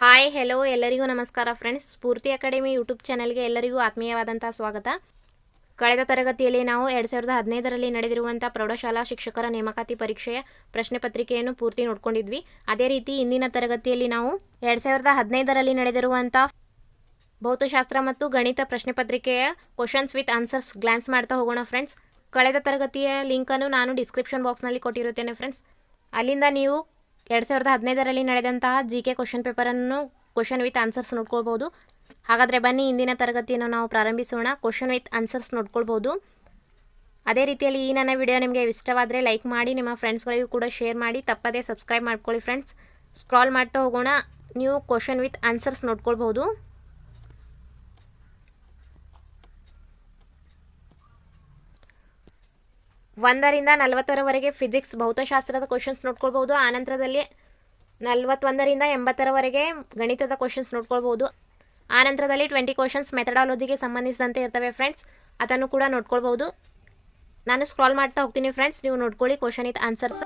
Hi hello ಎಲ್ಲರಿಗೂ ನಮಸ್ಕಾರ friends. ಸ್ಫೂರ್ತಿ academy YouTube ಚಾನಲ್ಗೆ ಎಲ್ಲರಿಗೂ ಆತ್ಮೀಯವಾದಂಥ ಸ್ವಾಗತ. ಕಳೆದ ತರಗತಿಯಲ್ಲಿ ನಾವು 2015ರಲ್ಲಿ ನಡೆದಿರುವಂಥ ಪ್ರೌಢಶಾಲಾ ಶಿಕ್ಷಕರ ನೇಮಕಾತಿ ಪರೀಕ್ಷೆಯ ಪ್ರಶ್ನೆ ಪತ್ರಿಕೆಯನ್ನು ಪೂರ್ತಿ ನೋಡ್ಕೊಂಡಿದ್ವಿ. ಅದೇ ರೀತಿ ಇಂದಿನ ತರಗತಿಯಲ್ಲಿ ನಾವು 2015ರಲ್ಲಿ ನಡೆದಿರುವಂಥ ಭೌತಶಾಸ್ತ್ರ ಮತ್ತು ಗಣಿತ ಪ್ರಶ್ನೆ ಪತ್ರಿಕೆಯ ಕ್ವಶನ್ಸ್ ವಿತ್ ಆನ್ಸರ್ಸ್ ಗ್ಲಾನ್ಸ್ ಮಾಡ್ತಾ ಹೋಗೋಣ ಫ್ರೆಂಡ್ಸ್. ಕಳೆದ ತರಗತಿಯ ಲಿಂಕನ್ನು ನಾನು ಡಿಸ್ಕ್ರಿಪ್ಷನ್ ಬಾಕ್ಸ್ನಲ್ಲಿ ಕೊಟ್ಟಿರುತ್ತೇನೆ ಫ್ರೆಂಡ್ಸ್. ಅಲ್ಲಿಂದ ನೀವು 2015ರಲ್ಲಿ ನಡೆದಂತಹ GK ಕ್ವಶನ್ ಪೇಪರನ್ನು ಕ್ವಶನ್ ವಿತ್ ಆನ್ಸರ್ಸ್ ನೋಡ್ಕೊಳ್ಬೋದು. ಹಾಗಾದರೆ ಬನ್ನಿ ಇಂದಿನ ತರಗತಿಯನ್ನು ನಾವು ಪ್ರಾರಂಭಿಸೋಣ. ಕ್ವಶನ್ ವಿತ್ ಆನ್ಸರ್ಸ್ ನೋಡ್ಕೊಳ್ಬೋದು. ಅದೇ ರೀತಿಯಲ್ಲಿ ಈ ನನ್ನ ವಿಡಿಯೋ ನಿಮಗೆ ಇಷ್ಟವಾದರೆ ಲೈಕ್ ಮಾಡಿ, ನಿಮ್ಮ ಫ್ರೆಂಡ್ಸ್ಗಳಿಗೂ ಕೂಡ ಶೇರ್ ಮಾಡಿ, ತಪ್ಪದೇ ಸಬ್ಸ್ಕ್ರೈಬ್ ಮಾಡ್ಕೊಳ್ಳಿ ಫ್ರೆಂಡ್ಸ್. ಸ್ಕ್ರಾಲ್ ಮಾಡ್ತಾ ಹೋಗೋಣ. ನೀವು ಕ್ವಶನ್ ವಿತ್ ಆನ್ಸರ್ಸ್ ನೋಡ್ಕೊಳ್ಬೋದು. ಒಂದರಿಂದ 40ರವರೆಗೆ ಫಿಸಿಕ್ಸ್ ಭೌತಶಾಸ್ತ್ರದ ಕ್ವಶನ್ಸ್ ನೋಡ್ಕೊಳ್ಬೋದು. ಆನಂತರದಲ್ಲಿ 41ರಿಂದ 80ರವರೆಗೆ ಗಣಿತದ ಕ್ವಶನ್ಸ್ ನೋಡ್ಕೊಳ್ಬೋದು. ಆನಂತರದಲ್ಲಿ 20 ಕ್ವಶನ್ಸ್ ಮೆಥಡಾಲಜಿಗೆ ಸಂಬಂಧಿಸಿದಂತೆ ಇರ್ತವೆ ಫ್ರೆಂಡ್ಸ್, ಅದನ್ನು ಕೂಡ ನೋಡ್ಕೊಳ್ಬೋದು. ನಾನು ಸ್ಕ್ರಾಲ್ ಮಾಡ್ತಾ ಹೋಗ್ತೀನಿ ಫ್ರೆಂಡ್ಸ್, ನೀವು ನೋಡ್ಕೊಳ್ಳಿ ಕ್ವಶನ್ ವಿತ್ ಆನ್ಸರ್ಸ್.